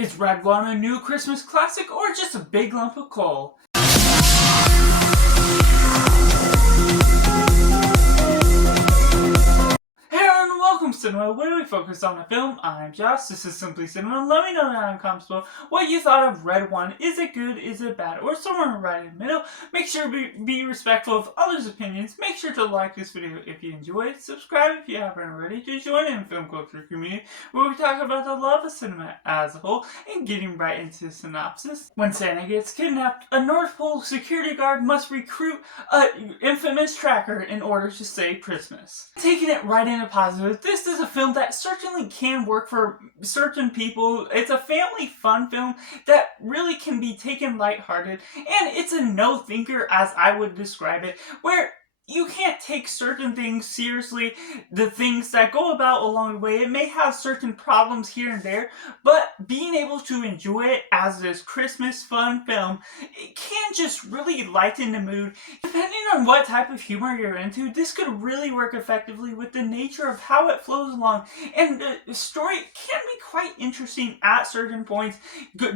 Is Red One a new Christmas classic or just a big lump of coal? Welcome to Cinema, where we focus on a film. I'm Josh, this is Simply Cinema. Let me know down in the comments below what you thought of Red One. Is it good, is it bad, or somewhere right in the middle? Make sure to be respectful of others' opinions. Make sure to like this video if you enjoy it. Subscribe if you haven't already to join in the film culture community where we talk about the love of cinema as a whole and getting right into the synopsis. When Santa gets kidnapped, a North Pole security guard must recruit an infamous tracker in order to save Christmas. Taking it right into positive, this is a film that certainly can work for certain people. It's a family fun film that really can be taken lighthearted, and it's a no-thinker as I would describe it, where you can't take certain things seriously. The things that go about along the way, it may have certain problems here and there, but being able to enjoy it as this Christmas fun film, it can just really lighten the mood. Depending on what type of humor you're into, this could really work effectively with the nature of how it flows along, and the story can be quite interesting at certain points.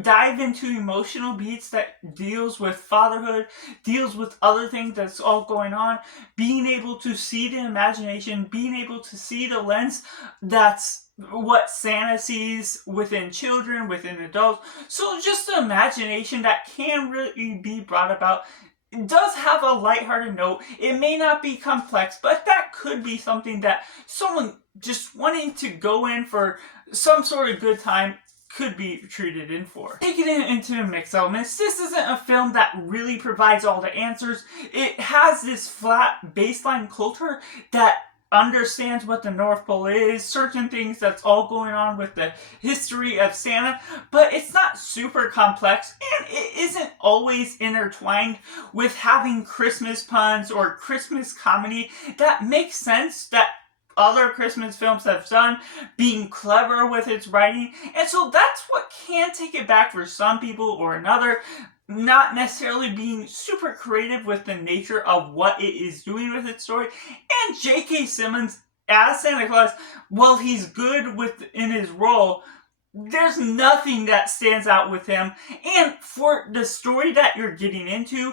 Dive into emotional beats that deals with fatherhood, deals with other things that's all going on, being able to see the imagination, being able to see the lens that's what Santa sees within children, within adults. So just the imagination that can really be brought about. It does have a lighthearted note. It may not be complex, but that could be something that someone just wanting to go in for some sort of good time could be treated in for. Taking it into the mix elements, this isn't a film that really provides all the answers. It has this flat baseline culture that understands what the North Pole is, certain things that's all going on with the history of Santa, but it's not super complex, and it isn't always intertwined with having Christmas puns or Christmas comedy that makes sense, that other Christmas films have done, being clever with its writing. And so that's what can take it back for some people or another, not necessarily being super creative with the nature of what it is doing with its story. And J K Simmons as Santa Claus, while he's good in his role, there's nothing that stands out with him. And for the story that you're getting into,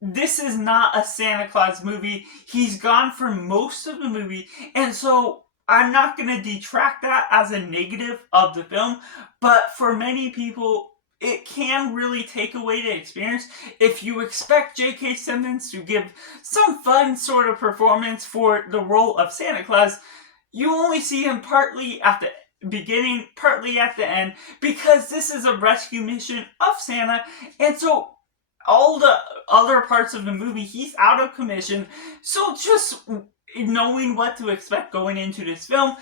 this is not a Santa Claus movie. He's gone for most of the movie, and so I'm not going to detract that as a negative of the film, but for many people, it can really take away the experience. If you expect J K Simmons to give some fun sort of performance for the role of Santa Claus, you only see him partly at the beginning, partly at the end, because this is a rescue mission of Santa, and so all the other parts of the movie, he's out of commission. So just knowing what to expect going into this film,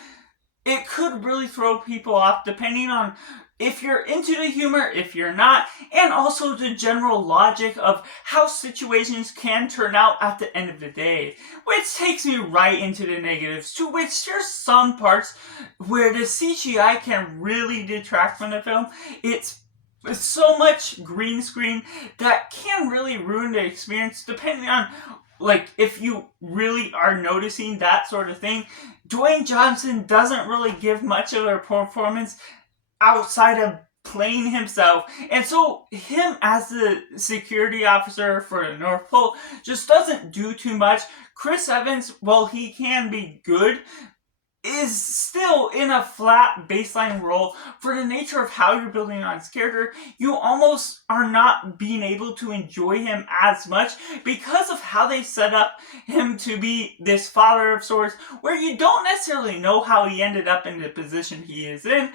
it could really throw people off depending on if you're into the humor, if you're not, and also the general logic of how situations can turn out at the end of the day. Which takes me right into the negatives, to which there's some parts where the CGI can really detract from the film. It's so much green screen that can really ruin the experience depending on, like, if you really are noticing that sort of thing. Dwayne Johnson doesn't really give much of a performance outside of playing himself, and so him as the security officer for the North Pole just doesn't do too much. Chris Evans, while he can be good, is still in a flat baseline role. For the nature of how you're building on his character, you almost are not being able to enjoy him as much because of how they set up him to be this father of sorts, where you don't necessarily know how he ended up in the position he is in,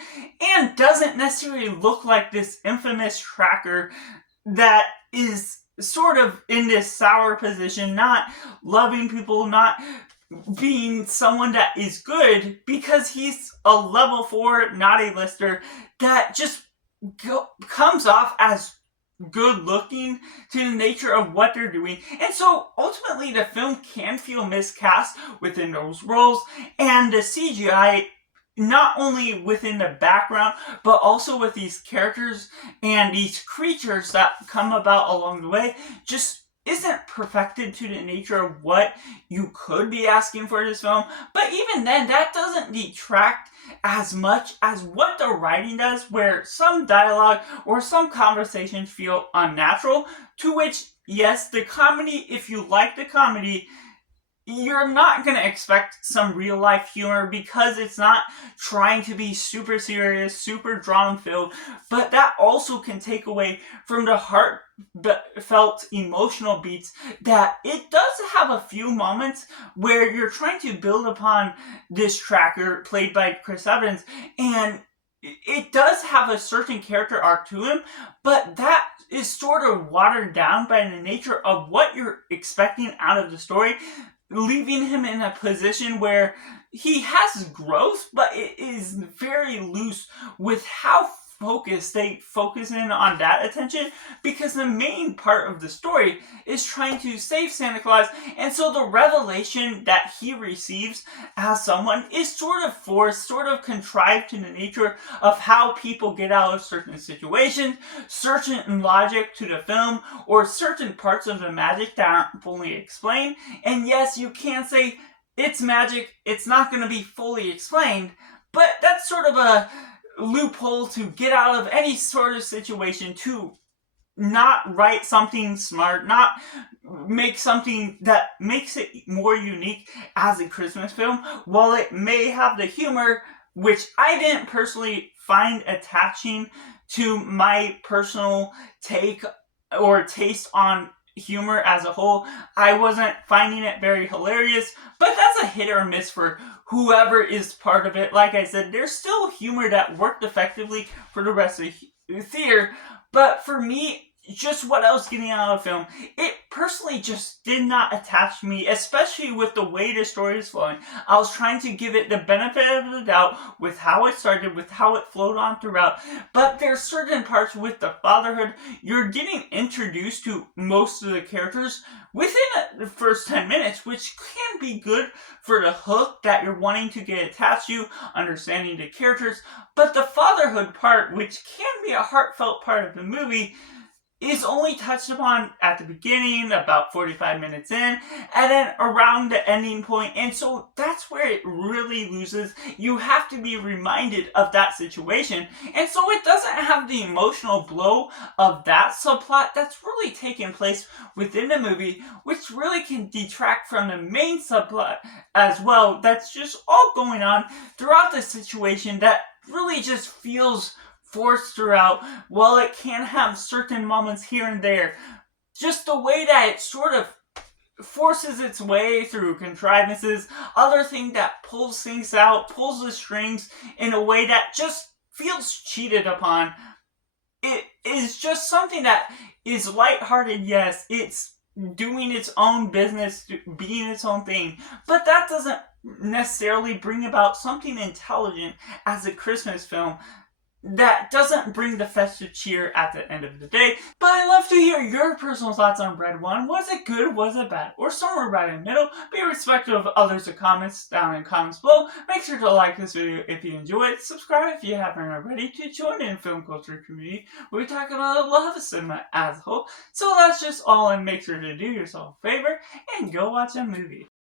and doesn't necessarily look like this infamous tracker that is sort of in this sour position, not loving people, not being someone that is good, because he's a level 4 naughty lister that just comes off as good looking to the nature of what they're doing. And so ultimately the film can feel miscast within those roles, and the CGI, not only within the background, but also with these characters and these creatures that come about along the way, just isn't perfected to the nature of what you could be asking for this film, but even then, that doesn't detract as much as what the writing does, where some dialogue or some conversations feel unnatural, to which, yes, the comedy, if you like the comedy, you're not going to expect some real life humor because it's not trying to be super serious, super drama filled, but that also can take away from the heartfelt emotional beats that it does have a few moments where you're trying to build upon this tracker played by Chris Evans, and it does have a certain character arc to him, but that is sort of watered down by the nature of what you're expecting out of the story, leaving him in a position where he has growth, but it is very loose with how they focus in on that attention, because the main part of the story is trying to save Santa Claus, and so the revelation that he receives as someone is sort of forced, sort of contrived to the nature of how people get out of certain situations, certain logic to the film, or certain parts of the magic that aren't fully explained. And yes, you can say it's magic, it's not going to be fully explained, but that's sort of a loophole to get out of any sort of situation, to not write something smart, not make something that makes it more unique as a Christmas film. While it may have the humor, which I didn't personally find attaching to my personal take or taste on humor as a whole, I wasn't finding it very hilarious, but that's a hit or miss for whoever is part of it. Like I said, there's still humor that worked effectively for the rest of the theater, but for me, just what I was getting out of the film, it personally just did not attach to me, especially with the way the story is flowing. I was trying to give it the benefit of the doubt with how it started, with how it flowed on throughout, but there's certain parts with the fatherhood, you're getting introduced to most of the characters within the first 10 minutes, which can be good for the hook that you're wanting to get attached to, understanding the characters, but the fatherhood part, which can be a heartfelt part of the movie, is only touched upon at the beginning, about 45 minutes in, and then around the ending point, and so that's where it really loses. You have to be reminded of that situation, and so it doesn't have the emotional blow of that subplot that's really taking place within the movie, which really can detract from the main subplot as well, that's just all going on throughout the situation that really just feels forced throughout. While it can have certain moments here and there, just the way that it sort of forces its way through contrivances, other thing that pulls things out, pulls the strings in a way that just feels cheated upon. It is just something that is lighthearted, yes, it's doing its own business, being its own thing, but that doesn't necessarily bring about something intelligent as a Christmas film that doesn't bring the festive cheer at the end of the day. But I'd love to hear your personal thoughts on Red 1. Was it good? Was it bad? Or somewhere right in the middle? Be respectful of others' comments down in the comments below. Make sure to like this video if you enjoy it. Subscribe if you haven't already to join in film culture community where we talk about a lot of cinema as a whole. So that's just all, and make sure to do yourself a favor and go watch a movie.